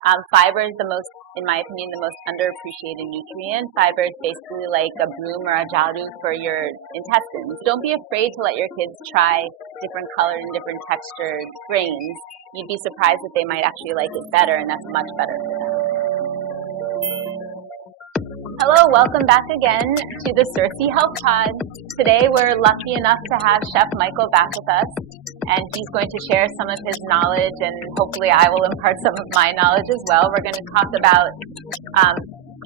Fiber is the most, in my opinion, the most underappreciated nutrient. Fiber is basically like a broom or a jaru for your intestines. Don't be afraid to let your kids try different colored and different textured grains. You'd be surprised that they might actually like it better, and that's much better for them. Hello, welcome back again to the Circee Health Pod. Today we're lucky enough to have Chef Michael back with us, and he's going to share some of his knowledge, and hopefully I will impart some of my knowledge as well. We're going to talk about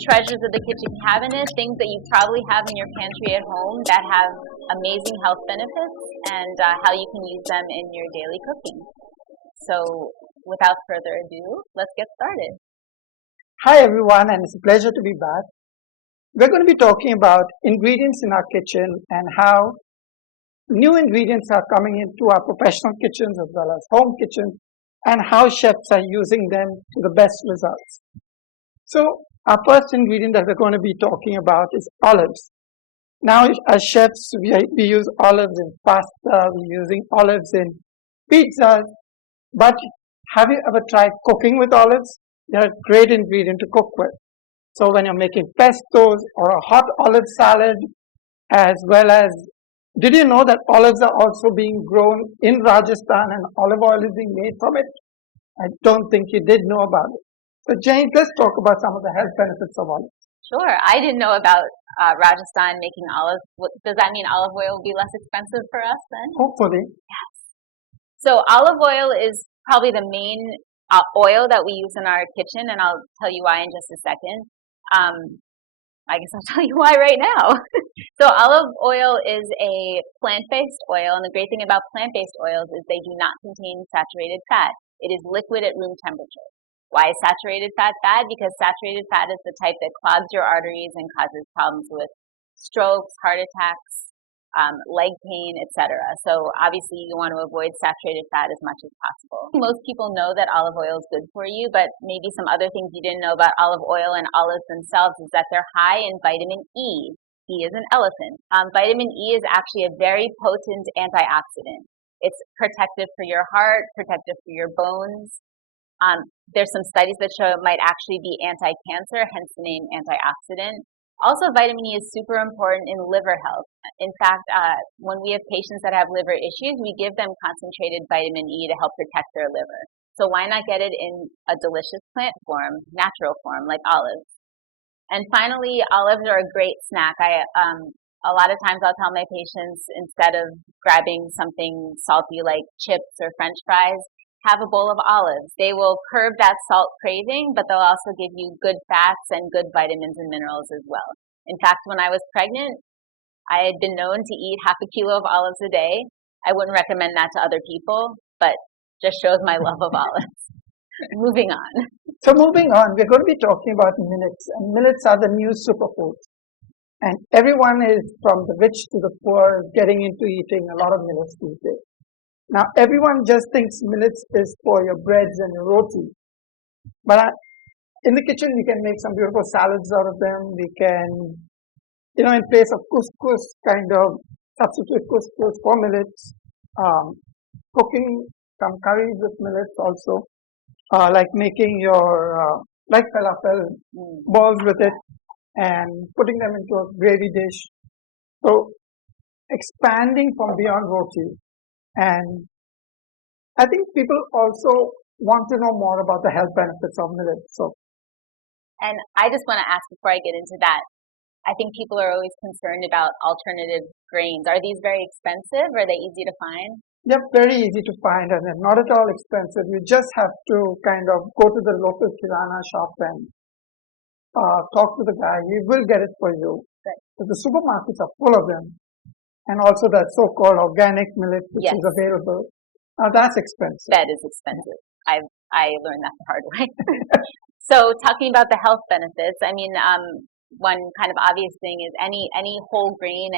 treasures of the kitchen cabinet, things that you probably have in your pantry at home that have amazing health benefits, and how you can use them in your daily cooking. So without further ado, let's get started. Hi everyone, and it's a pleasure to be back. We're going to be talking about ingredients in our kitchen and how new ingredients are coming into our professional kitchens as well as home kitchens, and how chefs are using them to the best results. So our first ingredient that we're going to be talking about is olives. Now, as chefs, we use olives in pasta, we're using olives in pizzas, but have you ever tried cooking with olives? They're a great ingredient to cook with. So when you're making pestos or a hot olive salad, as well as, did you know that olives are also being grown in Rajasthan and olive oil is being made from it? I don't think you did know about it. So Jane, let's talk about some of the health benefits of olives. Sure. I didn't know about Rajasthan making olives. Does that mean olive oil will be less expensive for us then? Hopefully. Yes. So olive oil is probably the main oil that we use in our kitchen, and I'll tell you why in just a second. I guess I'll tell you why right now. So olive oil is a plant-based oil, and the great thing about plant-based oils is they do not contain saturated fat. It is liquid at room temperature. Why is saturated fat bad? Because saturated fat is the type that clogs your arteries and causes problems with strokes, heart attacks, leg pain, etc. So obviously you want to avoid saturated fat as much as possible. Most people know that olive oil is good for you, but maybe some other things you didn't know about olive oil and olives themselves is that they're high in vitamin E. E is an elephant. Vitamin E is actually a very potent antioxidant. It's protective for your heart, protective for your bones. There's some studies that show it might actually be anti-cancer, hence the name antioxidant. Also, vitamin E is super important in liver health. In fact, when we have patients that have liver issues, we give them concentrated vitamin E to help protect their liver. So why not get it in a delicious plant form, natural form, like olives? And finally, olives are a great snack. A lot of times I'll tell my patients, instead of grabbing something salty like chips or French fries, have a bowl of olives. They will curb that salt craving, but they'll also give you good fats and good vitamins and minerals as well. In fact, when I was pregnant, I had been known to eat half a kilo of olives a day. I wouldn't recommend that to other people, but just shows my love of olives. Moving on. So moving on, we're going to be talking about millets, and millets are the new superfoods. And everyone is, from the rich to the poor, getting into eating a lot of millets these days. Now, everyone just thinks millets is for your breads and your roti. But in the kitchen, we can make some beautiful salads out of them. We can, in place of couscous, kind of substitute couscous for millets. Cooking some curries with millets also. Like making your, like falafel balls with it and putting them into a gravy dish. So, expanding from beyond roti. And I think people also want to know more about the health benefits of millets. And I just want to ask before I get into that, I think people are always concerned about alternative grains. Are these very expensive? Are they easy to find? They're very easy to find, and they're not at all expensive. You just have to kind of go to the local kirana shop and talk to the guy. He will get it for you. Right. So the supermarkets are full of them. And also that so-called organic millet, which is available. Now that's expensive. That is expensive. I learned that the hard way. So talking about the health benefits, I mean, one kind of obvious thing is any whole grain,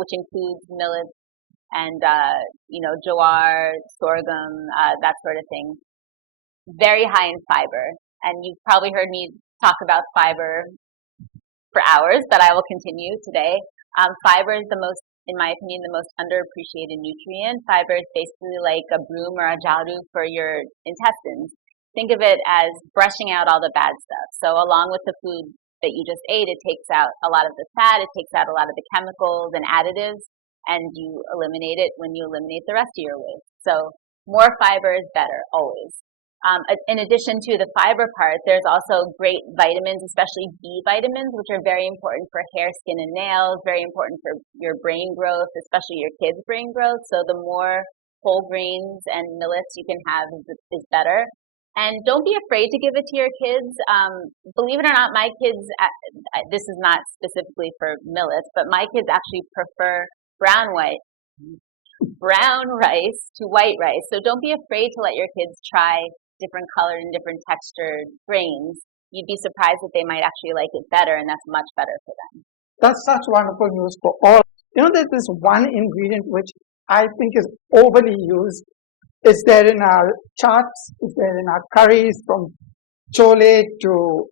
which includes millets and jowar, sorghum, that sort of thing, very high in fiber. And you've probably heard me talk about fiber for hours, but I will continue today. Fiber is in my opinion, the most underappreciated nutrient. Fiber is basically like a broom or a jaru for your intestines. think of it as brushing out all the bad stuff. So along with the food that you just ate, it takes out a lot of the fat, it takes out a lot of the chemicals and additives, and you eliminate it when you eliminate the rest of your waste. So more fiber is better, always. In addition to the fiber part, there's also great vitamins, especially B vitamins, which are very important for hair, skin, and nails, very important for your brain growth, especially your kids' brain growth. So the more whole grains and millets you can have is better. And don't be afraid to give it to your kids. Believe it or not, my kids, this is not specifically for millets, but my kids actually prefer brown rice to white rice. So don't be afraid to let your kids try different colored and different textured grains. You'd be surprised that they might actually like it better, and that's much better for them. That's such wonderful news for all. There's this one ingredient which I think is overly used. It's there in our charts, it's there in our curries, from chole to,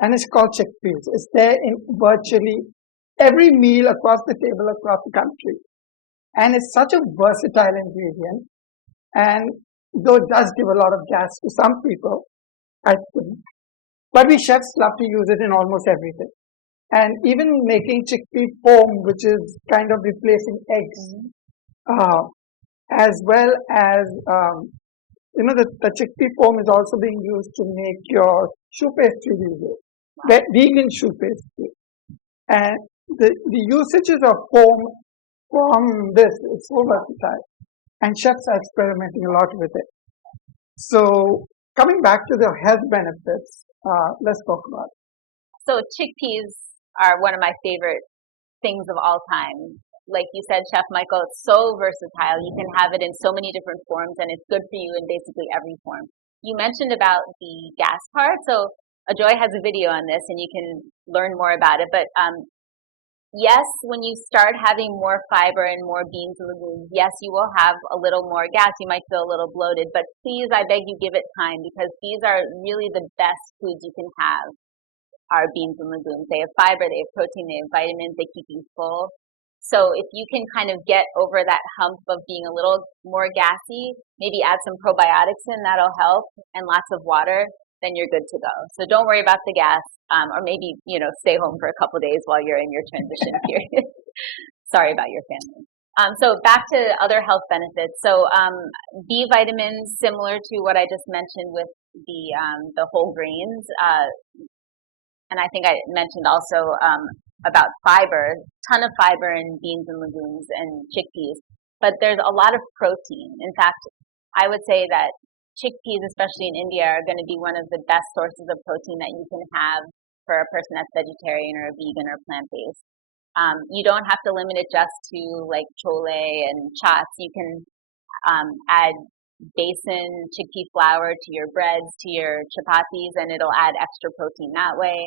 and it's called chickpeas. It's there in virtually every meal across the table across the country. And it's such a versatile ingredient. And though it does give a lot of gas to some people, I think, but we chefs love to use it in almost everything. And even making chickpea foam, which is kind of replacing eggs, as well as, the chickpea foam is also being used to make your choux pastry these days, vegan choux pastry. And the usages of foam from this is so versatile. And chefs are experimenting a lot with it. So coming back to the health benefits, let's talk about it. So chickpeas are one of my favorite things of all time. Like you said, Chef Michael, it's so versatile. You can have it in so many different forms, and it's good for you in basically every form. You mentioned about the gas part. So Ajoy has a video on this, and you can learn more about it. But yes, when you start having more fiber and more beans and legumes, yes, you will have a little more gas. You might feel a little bloated, but please, I beg you, give it time, because these are really the best foods you can have, are beans and legumes. They have fiber, they have protein, they have vitamins, they keep you full. So if you can kind of get over that hump of being a little more gassy, maybe add some probiotics in, that'll help, and lots of water, then you're good to go. So don't worry about the gas. Or maybe, stay home for a couple of days while you're in your transition period. Sorry about your family. So back to other health benefits. So B vitamins, similar to what I just mentioned with the whole grains. And I think I mentioned also about fiber, ton of fiber in beans and legumes and chickpeas. But there's a lot of protein. In fact, I would say that chickpeas, especially in India, are going to be one of the best sources of protein that you can have for a person that's vegetarian or a vegan or plant-based. You don't have to limit it just to like chole and chats. You can add besan chickpea flour to your breads, to your chapatis, and it'll add extra protein that way.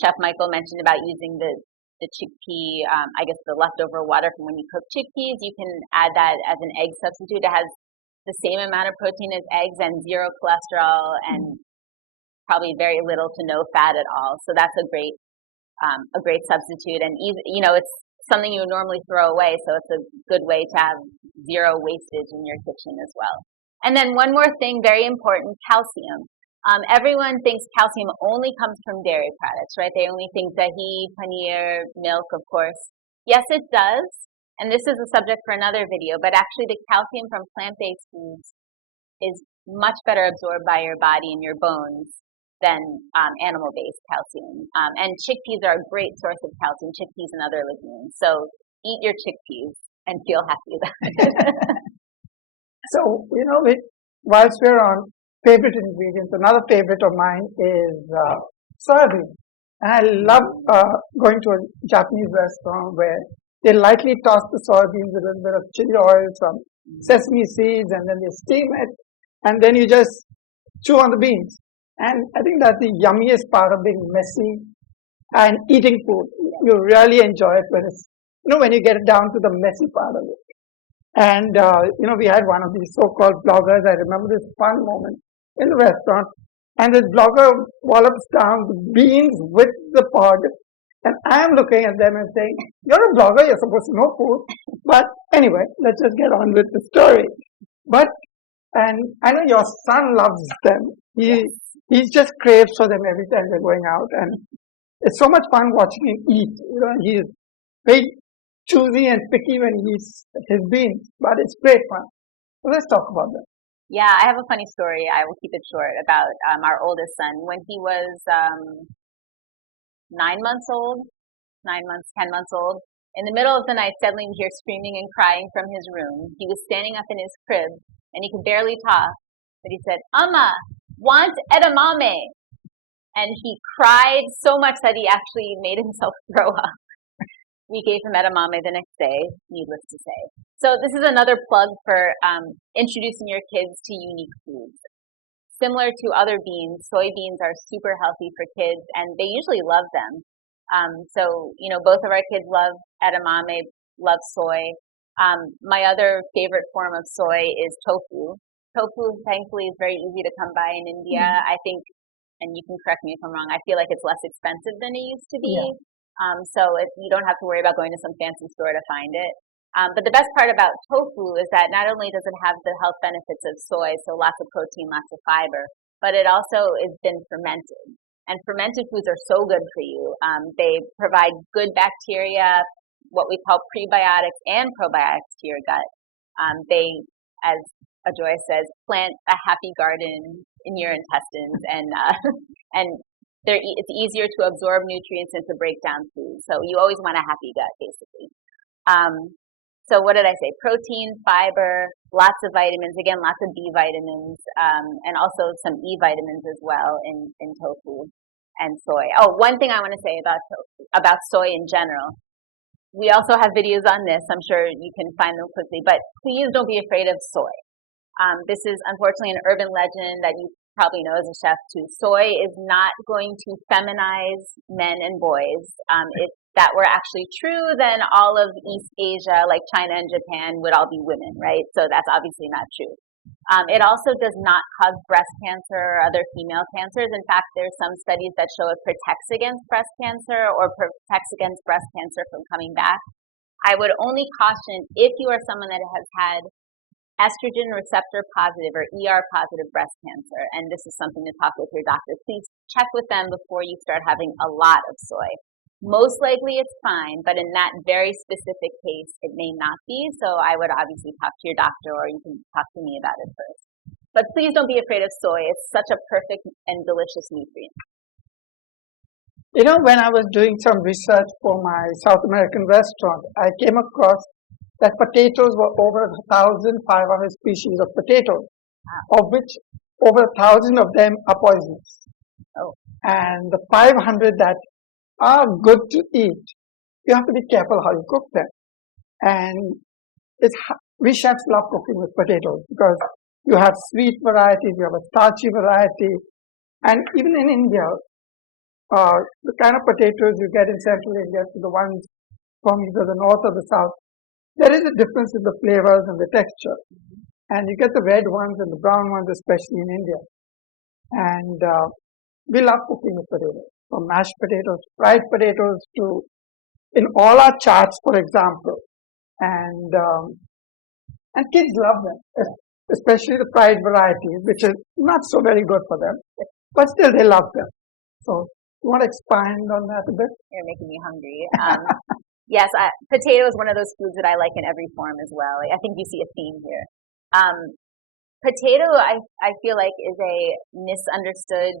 Chef Michael mentioned about using the chickpea, I guess the leftover water from when you cook chickpeas. You can add that as an egg substitute. It has the same amount of protein as eggs and zero cholesterol and probably very little to no fat at all. So that's a great substitute, and easy, it's something you would normally throw away. So it's a good way to have zero wastage in your kitchen as well. And then one more thing, very important, calcium. Everyone thinks calcium only comes from dairy products, right? They only think dahi, paneer, milk, of course. Yes, it does. And this is a subject for another video, but actually the calcium from plant-based foods is much better absorbed by your body and your bones than animal-based calcium. And chickpeas are a great source of calcium, chickpeas and other legumes. So eat your chickpeas and feel happy about it. So, whilst we're on favorite ingredients, another favorite of mine is soybean. And I love going to a Japanese restaurant where they lightly toss the soybeans with a little bit of chili oil, some sesame seeds, and then they steam it, and then you just chew on the beans. And I think that's the yummiest part of being messy and eating food. You really enjoy it when you get down to the messy part of it. And, we had one of these so-called bloggers. I remember this fun moment in the restaurant. And this blogger wallops down the beans with the pod. And I am looking at them and saying, you're a blogger, you're supposed to know food. But anyway, let's just get on with the story. But And I know your son loves them. Yes. He just craves for them every time they're going out, and it's so much fun watching him eat. You know, he's very choosy and picky when he eats his beans, but it's great fun. So let's talk about that. Yeah, I have a funny story. I will keep it short about our oldest son. When he was 9 months old, 9 months, 10 months old, in the middle of the night, suddenly we hear screaming and crying from his room. He was standing up in his crib and he could barely talk, but he said, "Amma, want edamame." And he cried so much that he actually made himself throw up. We gave him edamame the next day, needless to say. So this is another plug for introducing your kids to unique foods. Similar to other beans, soybeans are super healthy for kids, and they usually love them. So, you know, both of our kids love edamame, love soy. My other favorite form of soy is tofu. Tofu, thankfully, is very easy to come by in India. I think, and you can correct me if I'm wrong, I feel like it's less expensive than it used to be. Yeah. So you don't have to worry about going to some fancy store to find it. But the best part about tofu is that not only does it have the health benefits of soy, so lots of protein, lots of fiber, but it also has been fermented. And fermented foods are so good for you. They provide good bacteria, what we call prebiotics and probiotics to your gut. They, as Ajoy says, plant a happy garden in your intestines, and it's easier to absorb nutrients and to break down food. So you always want a happy gut, basically. So what did I say? Protein, fiber, lots of vitamins. Again, lots of B vitamins, and also some E vitamins as well in tofu and soy. Oh, one thing I want to say about soy in general. We also have videos on this. I'm sure you can find them quickly, but please don't be afraid of soy. This is unfortunately an urban legend that you probably know as a chef too. Soy is not going to feminize men and boys. If that were actually true, then all of East Asia, like China and Japan, would all be women, right? So that's obviously not true. It also does not cause breast cancer or other female cancers. In fact, there's some studies that show it protects against breast cancer or protects against breast cancer from coming back. I would only caution if you are someone that has had estrogen receptor positive or ER positive breast cancer, and this is something to talk with your doctor, please check with them before you start having a lot of soy. Most likely it's fine, but in that very specific case, it may not be. So I would obviously talk to your doctor, or you can talk to me about it first. But please don't be afraid of soy. It's such a perfect and delicious nutrient. You know, when I was doing some research for my South American restaurant, I came across that potatoes were over 1,500 species of potatoes, of which over 1,000 of them are poisonous. Oh. And the 500 that are good to eat, you have to be careful how you cook them. And we chefs love cooking with potatoes because you have sweet varieties, you have a starchy variety, and even in India, the kind of potatoes you get in central India to the ones from either the north or the south, there is a difference in the flavors and the texture. And you get the red ones and the brown ones, especially in India. And we love cooking with potatoes, from mashed potatoes, fried potatoes, to in all our chats, for example. And kids love them, especially the fried varieties, which is not so very good for them, but still they love them. So you want to expand on that a bit? You're making me hungry. Yes, potato is one of those foods that I like in every form as well. I think you see a theme here. Potato, I feel like, is a misunderstood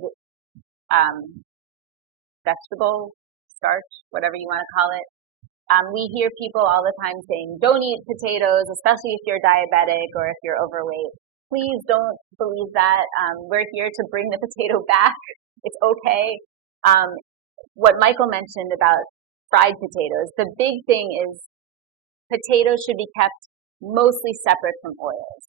vegetable, starch, whatever you want to call it. We hear people all the time saying, don't eat potatoes, especially if you're diabetic or if you're overweight. Please don't believe that. We're here to bring the potato back. It's okay. What Michael mentioned about fried potatoes, the big thing is potatoes should be kept mostly separate from oils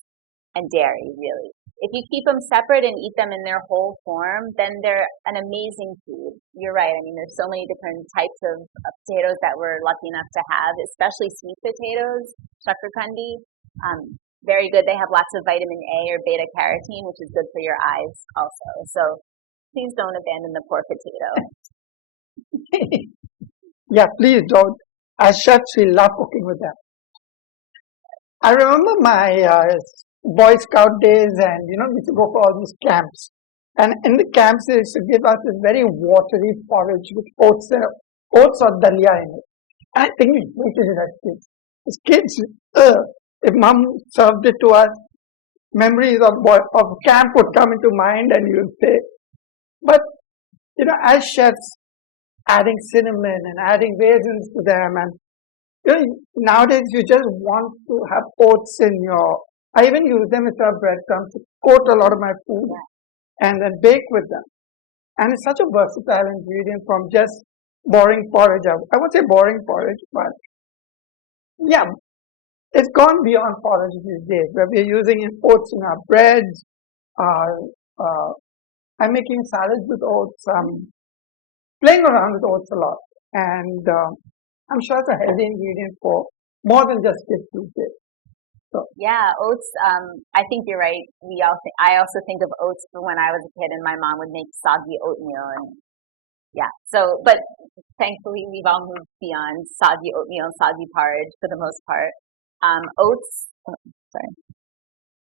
and dairy, really. If you keep them separate and eat them in their whole form, then they're an amazing food. You're right. I mean, there's so many different types of potatoes that we're lucky enough to have, especially sweet potatoes, shakarkandi. Very good. They have lots of vitamin A or beta carotene, which is good for your eyes also. So please don't abandon the poor potato. Yeah, please don't. As chefs, we love cooking with them. I remember my Boy Scout days, and we used to go for all these camps. And in the camps, they used to give us this very watery porridge with oats or dalia in it. And I think we hated it as kids. As kids, if mom served it to us, memories of camp would come into mind, and you would say, but as chefs, adding cinnamon and adding raisins to them, and nowadays you just want to have oats in your. I even use them instead of breadcrumbs to coat a lot of my food and then bake with them. And it's such a versatile ingredient from just boring porridge. I would say boring porridge, but yeah, it's gone beyond porridge these days, where we're using oats in our breads. Uh, I'm making salads with oats. Playing around with oats a lot, and I'm sure it's a healthy ingredient for more than just kids these days. So Yeah, oats. I think you're right. I also think of oats from when I was a kid, and my mom would make soggy oatmeal, and yeah. So, but thankfully, we've all moved beyond soggy oatmeal and soggy porridge for the most part. Oats. Sorry.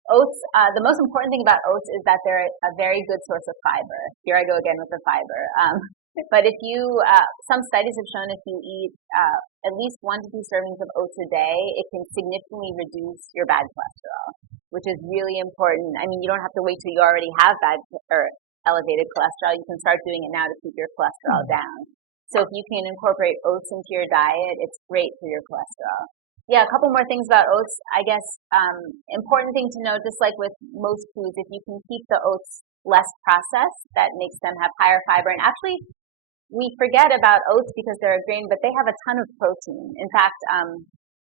Oats. The most important thing about oats is that they're a very good source of fiber. Here I go again with the fiber. But if you, some studies have shown if you eat at least 1 to 2 servings of oats a day, it can significantly reduce your bad cholesterol, which is really important. I mean, you don't have to wait till you already have bad or elevated cholesterol. You can start doing it now to keep your cholesterol down. So if you can incorporate oats into your diet, it's great for your cholesterol. Yeah, a couple more things about oats. I guess important thing to know, just like with most foods, if you can keep the oats less processed, that makes them have higher fiber. And actually, we forget about oats because they're a grain, but they have a ton of protein. In fact,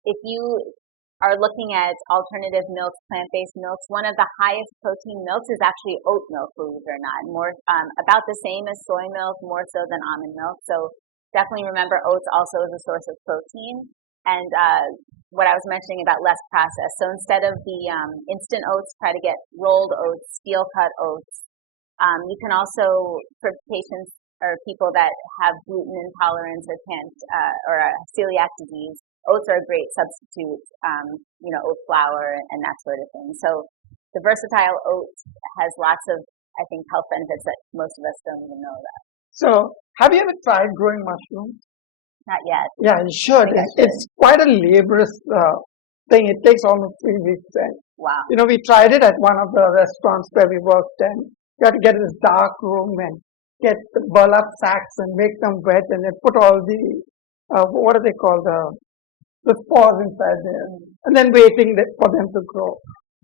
if you are looking at alternative milks, plant-based milks, one of the highest protein milks is actually oat milk, believe it or not. More, about the same as soy milk, more so than almond milk. So definitely remember oats also is a source of protein. And what I was mentioning about less processed. So instead of the instant oats, try to get rolled oats, steel cut oats. You can also, for patients or people that have gluten intolerance or can't, or celiac disease, oats are a great substitute, oat flour and that sort of thing. So the versatile oat has lots of, I think, health benefits that most of us don't even know about. So, have you ever tried growing mushrooms? Not yet. Yeah, you should. It's quite a laborious thing. It takes almost 3 weeks. And Wow. we tried it at one of the restaurants where we worked, and you had to get this dark room and get the burlap sacks and make them wet, and then put all the what do they call the spores inside there, and then waiting for them to grow.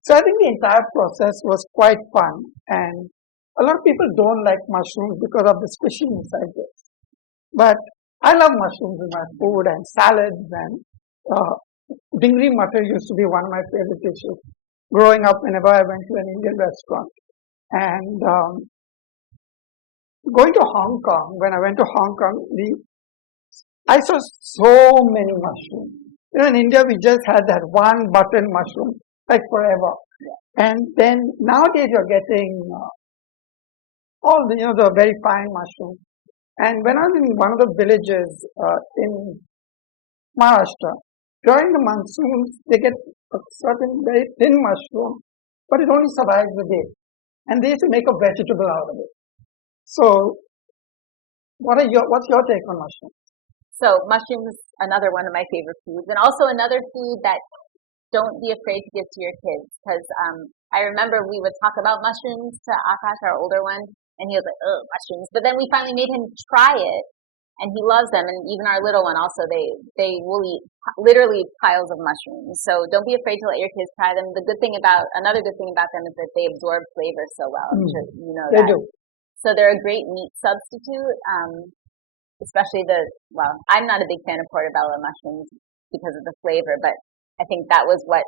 So I think the entire process was quite fun, and a lot of people don't like mushrooms because of the squishiness, I guess. But I love mushrooms in my food and salads, and dingri mutter used to be one of my favorite dishes growing up whenever I went to an Indian restaurant. And going to Hong Kong, when I went to Hong Kong, I saw so many mushrooms. In India, we just had that one button mushroom, like forever. And then nowadays, you're getting all the very fine mushrooms. And when I was in one of the villages in Maharashtra, during the monsoons, they get a certain very thin mushroom, but it only survives a day. And they used to make a vegetable out of it. So, what's your take on mushrooms? So mushrooms, another one of my favorite foods, and also another food that don't be afraid to give to your kids, because I remember we would talk about mushrooms to Akash, our older one, and he was like, "Oh, mushrooms!" But then we finally made him try it, and he loves them. And even our little one also, they will eat literally piles of mushrooms. So don't be afraid to let your kids try them. Another good thing about them is that they absorb flavor so well. I'm sure you know They that. do. So they're a great meat substitute. Especially I'm not a big fan of portobello mushrooms because of the flavor, but I think that was what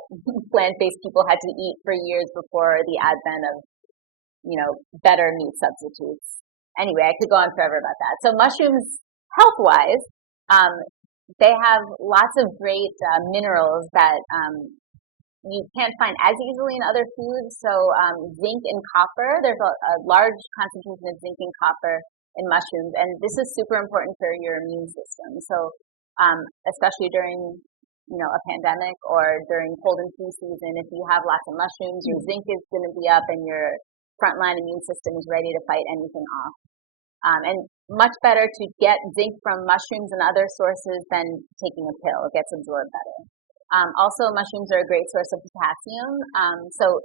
plant-based people had to eat for years before the advent of, better meat substitutes. Anyway, I could go on forever about that. So mushrooms, health-wise, they have lots of great minerals that you can't find as easily in other foods. So zinc and copper, there's a large concentration of zinc and copper in mushrooms, and this is super important for your immune system. So especially during a pandemic or during cold and flu season. If you have lots of mushrooms, your zinc is going to be up and your frontline immune system is ready to fight anything off. And much better to get zinc from mushrooms and other sources than taking a pill. It gets absorbed better. Also, mushrooms are a great source of potassium. So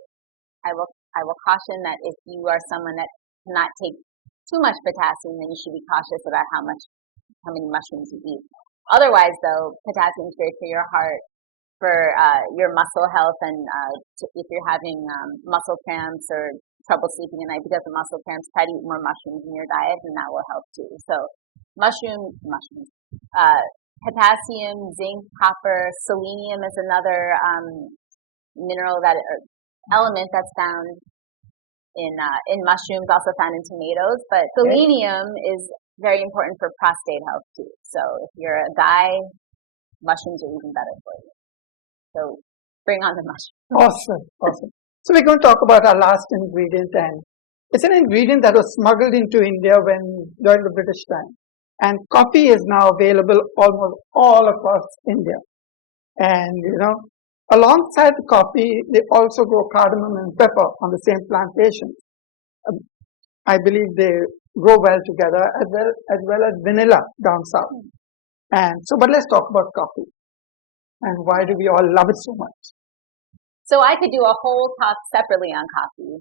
I will caution that if you are someone that cannot take too much potassium, then you should be cautious about how many mushrooms you eat. Otherwise, though, potassium is great for your heart, for your muscle health, and if you're having muscle cramps or trouble sleeping at night because of muscle cramps, try to eat more mushrooms in your diet, and that will help too. So mushrooms, potassium, zinc, copper, selenium is another mineral element that's found in mushrooms, also found in tomatoes. But selenium is very important for prostate health too. So if you're a guy, mushrooms are even better for you. So bring on the mushrooms. Awesome. So we're going to talk about our last ingredient, and it's an ingredient that was smuggled into India during the British time. And coffee is now available almost all across India. And, alongside the coffee, they also grow cardamom and pepper on the same plantation. I believe they grow well together, as well as vanilla down south. But let's talk about coffee. And why do we all love it so much? So I could do a whole talk separately on coffee.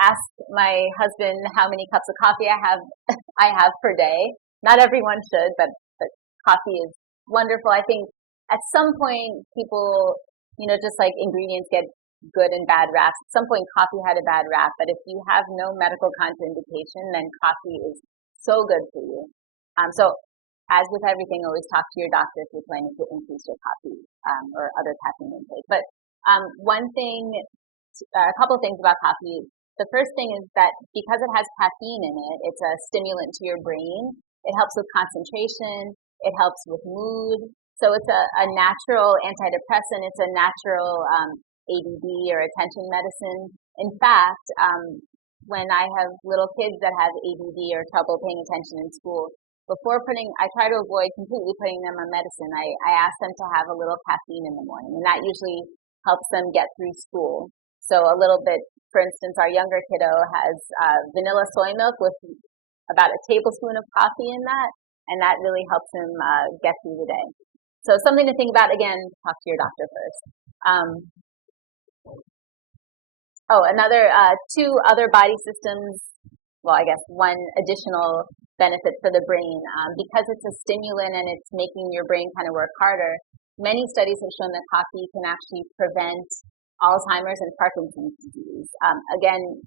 Ask my husband how many cups of coffee I have per day. Not everyone should, but coffee is wonderful. I think at some point people, just like ingredients get good and bad raps. At some point coffee had a bad rap, but if you have no medical contraindication, then coffee is so good for you. So as with everything, always talk to your doctor if you're planning to increase your coffee or other caffeine intake. But a couple of things about coffee. The first thing is that because it has caffeine in it, it's a stimulant to your brain. It helps with concentration. It helps with mood. So it's a natural antidepressant. It's a natural ADD or attention medicine. In fact, when I have little kids that have ADD or trouble paying attention in school, I try to avoid completely putting them on medicine. I ask them to have a little caffeine in the morning, and that usually helps them get through school. So a little bit, for instance, our younger kiddo has vanilla soy milk with about a tablespoon of coffee in that, and that really helps him get through the day. So something to think about. Again, talk to your doctor first. Two other body systems. Well, I guess one additional benefit for the brain, because it's a stimulant and it's making your brain kind of work harder. Many studies have shown that coffee can actually prevent Alzheimer's and Parkinson's disease. Again,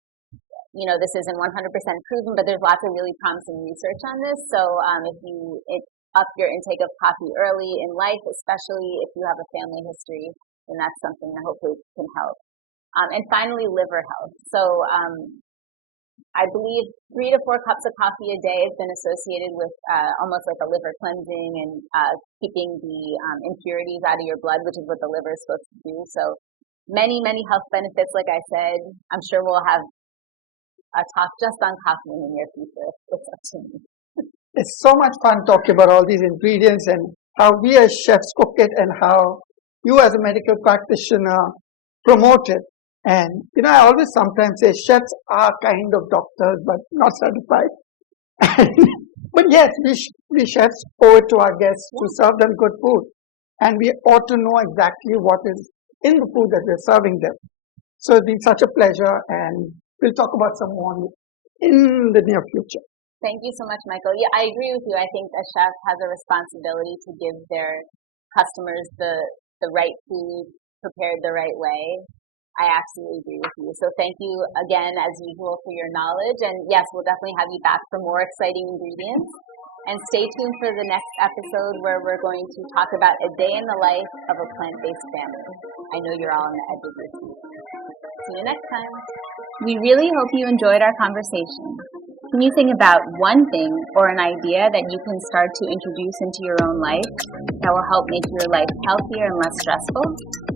this isn't 100% proven, but there's lots of really promising research on this. So if you up your intake of coffee early in life, especially if you have a family history, then that's something that hopefully can help. And finally, liver health. So I believe 3 to 4 cups of coffee a day has been associated with almost like a liver cleansing and keeping the impurities out of your blood, which is what the liver is supposed to do. So many, many health benefits, like I said. I'm sure we'll have a talk just on coffee in the near future. It's up to me. It's so much fun talking about all these ingredients and how we as chefs cook it and how you as a medical practitioner promote it. And, I always sometimes say chefs are kind of doctors, but not certified. But yes, we chefs owe it to our guests to serve them good food. And we ought to know exactly what is in the food that we're serving them. So it's been such a pleasure, and we'll talk about some more in the near future. Thank you so much, Michael. Yeah, I agree with you. I think a chef has a responsibility to give their customers the right food prepared the right way. I absolutely agree with you. So thank you again, as usual, for your knowledge. And yes, we'll definitely have you back for more exciting ingredients. And stay tuned for the next episode where we're going to talk about a day in the life of a plant-based family. I know you're all on the edge of your seat. See you next time. We really hope you enjoyed our conversation. Can you think about one thing or an idea that you can start to introduce into your own life that will help make your life healthier and less stressful?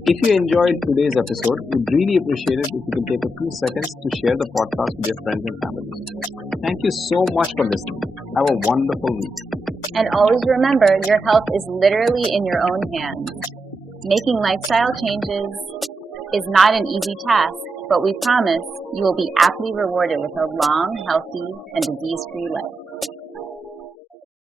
If you enjoyed today's episode, we'd really appreciate it if you could take a few seconds to share the podcast with your friends and family. Thank you so much for listening. Have a wonderful week. And always remember, your health is literally in your own hands. Making lifestyle changes is not an easy task, but we promise you will be aptly rewarded with a long, healthy, and disease-free life.